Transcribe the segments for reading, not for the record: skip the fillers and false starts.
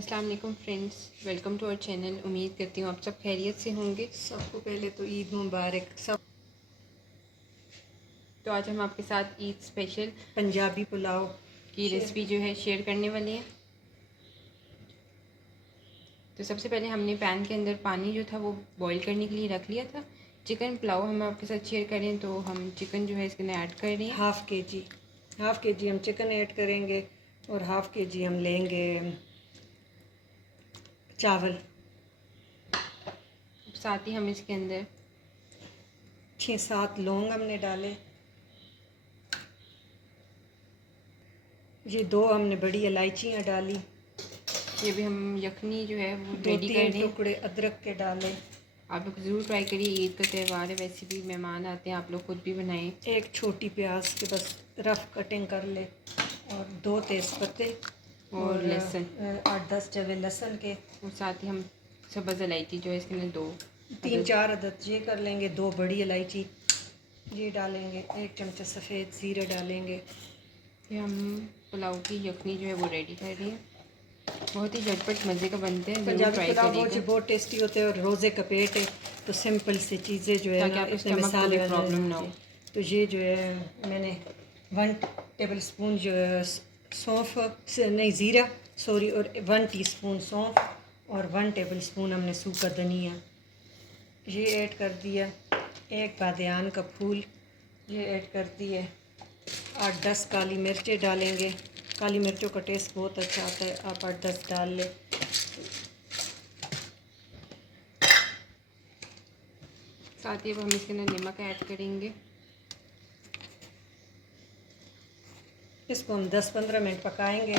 अस्सलाम वालेकुम friends, welcome to our channel. उम्मीद करती हूँ आप सब खैरियत से होंगे। सबको पहले तो ईद मुबारक। सब तो आज हम आपके साथ ईद स्पेशल पंजाबी पुलाव की रेसिपी जो है शेयर करने वाली हैं। तो सबसे पहले हमने पैन के अंदर पानी जो था वो बॉईल करने के लिए रख लिया था। चिकन पुलाव हम आपके साथ शेयर करें तो हम चिकन जो है इसके अंदर ऐड कर रहे हैं। हाफ़ के जी हम चिकन ऐड करेंगे और हाफ़ के जी हम लेंगे चावल। साथ ही हम इसके अंदर 6-7 लौंग हमने डाले। ये 2 हमने बड़ी इलायचियाँ डाली। ये भी हम यखनी जो है वो रेडी कर 2-3 रहे हैं। टुकड़े अदरक के डाले। आप लोग ज़रूर ट्राई करिए, ईद का त्यौहार है, वैसे भी मेहमान आते हैं, आप लोग खुद भी बनाएं। एक छोटी प्याज के बस रफ़ कटिंग कर ले और 2 तेज़पत्ते और लहसुन 8-10 जवे लहसुन के और साथ ही हम सब्ज़ इलायची जो है इसके अंदर 2 3-4 अदद ये कर लेंगे। 2 बड़ी इलायची ये डालेंगे। 1 चमचा सफ़ेद ज़ीरा डालेंगे। फिर हम पुलाव की यखनी जो है वो रेडी कर रही हैं। बहुत ही झटपट मज़े का बनते हैं, ज़रूर पंजाबी ट्राई पुलाव करिएगा बहुत टेस्टी होते हैं और रोज़े का पेट है तो सिंपल सी चीज़ें जो है ताकि ना आपको इसमें स्टमक को मसाले भी प्रॉब्लम ना हो। तो ये जो है मैंने 1 टेबल स्पून जो है सौंफ से नहीं ज़ीरा सॉरी और 1 टीस्पून सौंफ और 1 टेबल स्पून हमने सूखा धनिया ये ऐड कर दिया। 1 बादियान का फूल ये ऐड कर दिए। 8-10 काली मिर्चें डालेंगे। काली मिर्चों का टेस्ट बहुत अच्छा आता है, आप 8-10 डाल लें। साथ ही अब हम इसके अंदर नमक ऐड करेंगे। इसको हम 10-15 मिनट पकाएंगे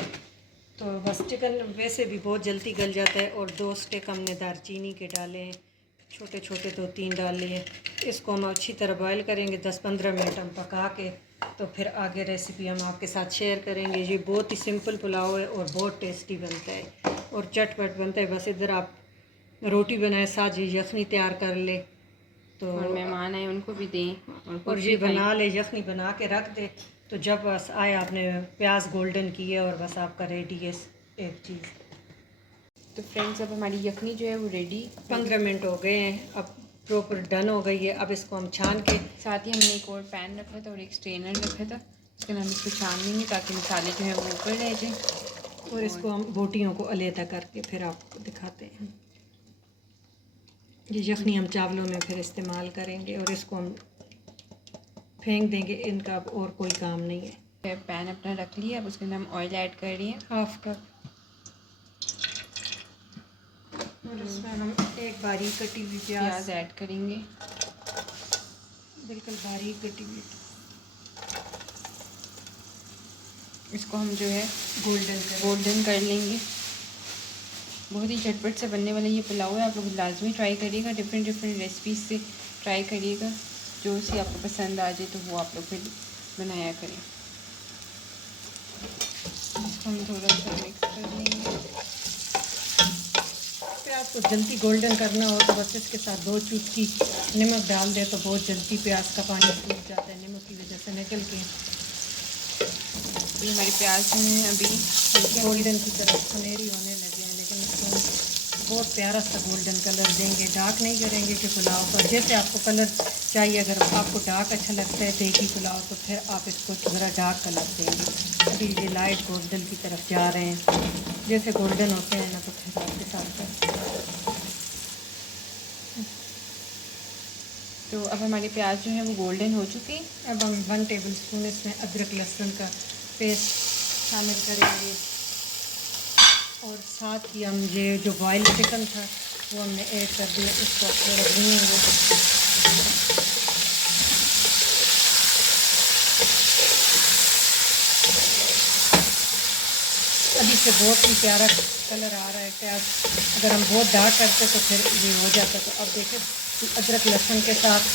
तो बस। चिकन वैसे भी बहुत जल्दी गल जाता है और 2 स्टिक हमने दालचीनी के डाले हैं, छोटे छोटे 2-3 डाल लिए। इसको हम अच्छी तरह बॉईल करेंगे 10-15 मिनट हम पका के, तो फिर आगे रेसिपी हम आपके साथ शेयर करेंगे। ये बहुत ही सिंपल पुलाव है और बहुत टेस्टी बनता है और चटपट बनता है। बस इधर आप रोटी बनाए साथ ये यखनी तैयार कर ले तो और मेहमान आए उनको भी दें और ये बना ले, यखनी बना के रख दे तो जब बस आए आपने प्याज गोल्डन किए और बस आपका रेडी है एक चीज़। तो फ्रेंड्स अब हमारी यखनी जो है वो रेडी 15 मिनट हो गए हैं, अब प्रॉपर डन हो गई है। अब इसको हम छान के साथ ही हमने एक और पैन रखा था और एक स्ट्रेनर रखा था, इसके हम इसको छान लेंगे ताकि मसाले जो है वो ऊपर रह जाए। और इसको हम बोटियों को अलहदा करके फिर आपको दिखाते हैं। ये यखनी हम चावलों में फिर इस्तेमाल करेंगे और इसको हम फेंक देंगे, इनका अब और कोई काम नहीं है। पैन अपना रख लिया, अब उसके अंदर हम ऑयल ऐड कर रही हैं 1/2 कप और इसमें हम एक बारीक कटी हुई प्याज ऐड करेंगे। बिल्कुल बारीक कटी हुई। इसको हम जो है गोल्डन कर लेंगे। बहुत ही झटपट से बनने वाला ये पुलाव है, आप लोग लाजमी ट्राई करिएगा। डिफरेंट रेसिपीज से ट्राई करिएगा, जो सी आपको पसंद आ जाए तो वो आप लोग फिर बनाया करें। हम थोड़ा सा मिक्स कर लेंगे। प्याज को जल्दी गोल्डन करना हो तो बस इसके साथ 2 चुटकी नमक डाल दे तो बहुत जल्दी प्याज का पानी सूख जाता है, नमक की वजह से निकल के। ये हमारी प्याज हैं अभी गोल्डन की तरफ सुनहरी होने लगे हैं, लेकिन इसको बहुत प्यारा सा गोल्डन कलर देंगे। डार्क नहीं करेंगे कि पुलाव का जैसे आपको कलर चाहिए। अगर आपको डार्क अच्छा लगता है देगी पुलाव तो फिर आप इसको ज़रा डार्क कलर देंगे। अभी ये लाइट गोल्डन की तरफ जा रहे हैं, जैसे गोल्डन होते हैं ना तो फिर आपके साथ। तो अब हमारे प्याज जो है वो गोल्डन हो चुके हैं। अब हम 1 टेबल स्पून इसमें अदरक लहसुन का पेस्ट शामिल करेंगे और साथ ही हम ये जो बॉयल चिकन था वो हमने ऐड कर दिया। इसको थोड़ा भूनेंगे। अभी से बहुत ही प्यारा कलर आ रहा है प्याज। अगर हम बहुत डार्क करते तो फिर ये हो जाता। तो अब देखें अदरक लहसुन के साथ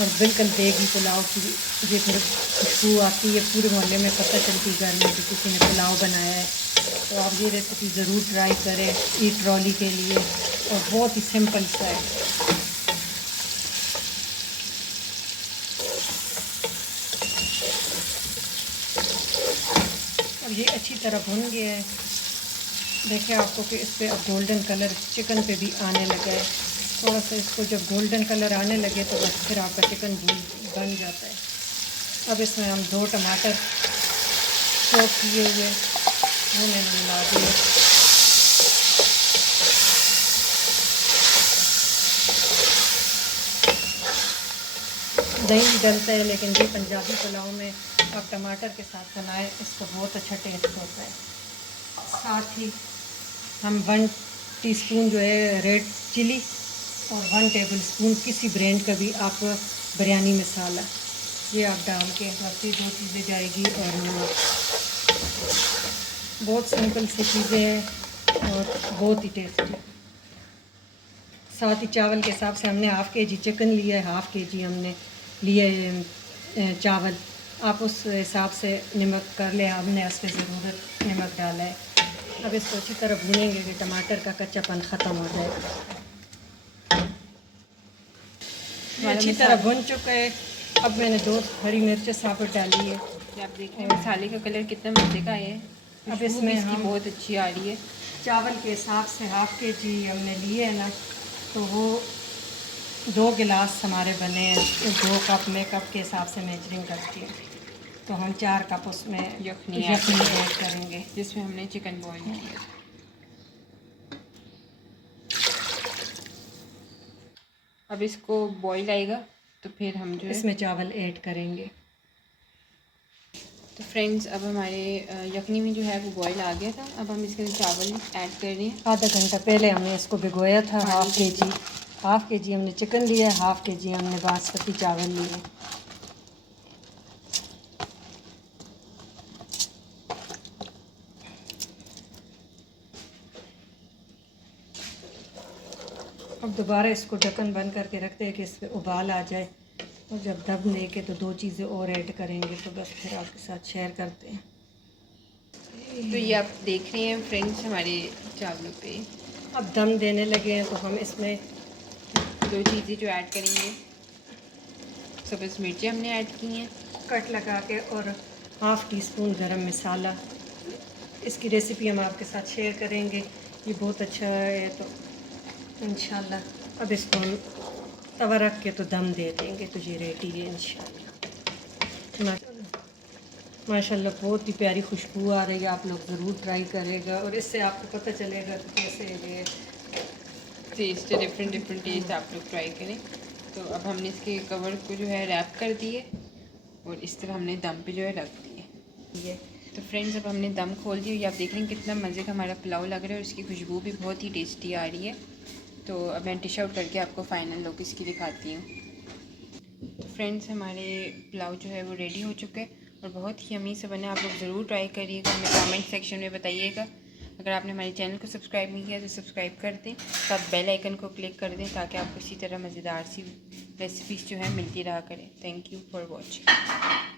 और बिल्कुल देगी पुलाव की ये फिर खुशबू आती है, पूरे मोहल्ले में पता चलती है घर में कि किसी ने पुलाव बनाया है। तो आप ये रेसिपी ज़रूर ट्राई करें ईद ट्रॉली के लिए और बहुत ही सिंपल सा है। अब ये अच्छी तरह भुन गया है देखिए आपको कि इस पर अब गोल्डन कलर चिकन पे भी आने लगा है। थोड़ा सा इसको जब गोल्डन कलर आने लगे तो बस फिर आपका चिकन बन जाता है। अब इसमें हम 2 टमाटर चॉप किए हुए वो मैंने मिला दिए। दही भी डलता है, लेकिन ये पंजाबी पुलाव में आप टमाटर के साथ बनाएं, इसका बहुत अच्छा टेस्ट होता है। साथ ही हम 1 टीस्पून जो है रेड चिली और 1 टेबलस्पून किसी ब्रांड का भी आप बिरयानी मसाला ये आप डाल के बस ये 2 चीज़ें जाएगी और नमक। बहुत सिंपल सी चीज़ें हैं और बहुत ही टेस्टी। साथ ही चावल के हिसाब से हमने हाफ़ kg चिकन लिया है, हाफ़ kg हमने लिए चावल। आप उस हिसाब से नमक कर लें, हमने उस पर ज़रूरत नमक डाला है। अब इसको अच्छी तरह भूनेंगे कि टमाटर का कच्चापन ख़त्म हो जाए। अच्छी तरह भुन चुका है। अब मैंने 2 हरी मिर्चें साबुत डाली है। आप देख रहे हैं मसाले का कलर कितना मज़े का है। अब इसमें इसकी बहुत अच्छी आ रही है। चावल के हिसाब से हाफ़ kg हमने लिए है ना, तो वो 2 गिलास हमारे बने हैं। 2 कप में कप के हिसाब से मेजरिंग करती है, तो हम 4 कप उसमें यखनी ऐड करेंगे, जिसमें हमने चिकन बॉईल किया। अब इसको बॉईल आएगा तो फिर हम जो है इसमें चावल ऐड करेंगे। तो फ्रेंड्स अब हमारे यखनी में जो है वो बॉईल आ गया था। अब हम इसके अंदर चावल ऐड कर रहे हैं। आधा घंटा पहले हमने इसको भिगोया था। हाफ़ kg हमने चिकन लिया है, हाफ़ kg हमने बासमती चावल लिए। अब दोबारा इसको ढक्कन बंद करके रखते हैं कि इस पर उबाल आ जाए, और जब दम लेके तो 2 चीज़ें और ऐड करेंगे, तो बस फिर आपके साथ शेयर करते हैं। तो ये आप देख रहे हैं फ्रेंड्स हमारे चावलों पे अब दम देने लगे हैं, तो हम इसमें 2 चीज़ें जो ऐड करेंगे, सब्ज़ मिर्चें हमने ऐड की हैं कट लगा के, और हाफ़ टीस्पून गरम मसाला। इसकी रेसिपी हम आपके साथ शेयर करेंगे, ये बहुत अच्छा है। तो इंशाल्लाह अब इसको हम तवा रख के तो दम दे देंगे, तो ये रेडी है इंशाल्लाह। माशाल्लाह बहुत ही प्यारी खुशबू आ रही है। आप लोग ज़रूर ट्राई करेगा, और इससे आपको पता चलेगा कि कैसे ये टेस्ट डिफरेंट टेस्ट आप लोग ट्राई करें। तो अब हमने इसके कवर को जो है रैप कर दिए और इस तरह हमने दम पे जो है रख दिए। ये तो फ्रेंड्स अब हमने दम खोल दिया। ये आप देख रहे हैं कितना मज़े का हमारा पुलाव लग रहा है, और इसकी खुशबू भी बहुत ही टेस्टी आ रही है। तो अब मैं डिश आउट करके आपको फ़ाइनल लुक इसकी दिखाती हूँ। तो फ्रेंड्स हमारे पुलाव जो है वो रेडी हो चुके हैं और बहुत ही यम्मी से बने। आप लोग ज़रूर ट्राई करिएगा, हमें कमेंट सेक्शन में बताइएगा। अगर आपने हमारे चैनल को सब्सक्राइब नहीं किया तो सब्सक्राइब कर दें, साथ बेल आइकन को क्लिक कर दें, ताकि आपको इसी तरह मज़ेदार सी रेसिपीज़ जो है मिलती रहा करें। Thank you for watching.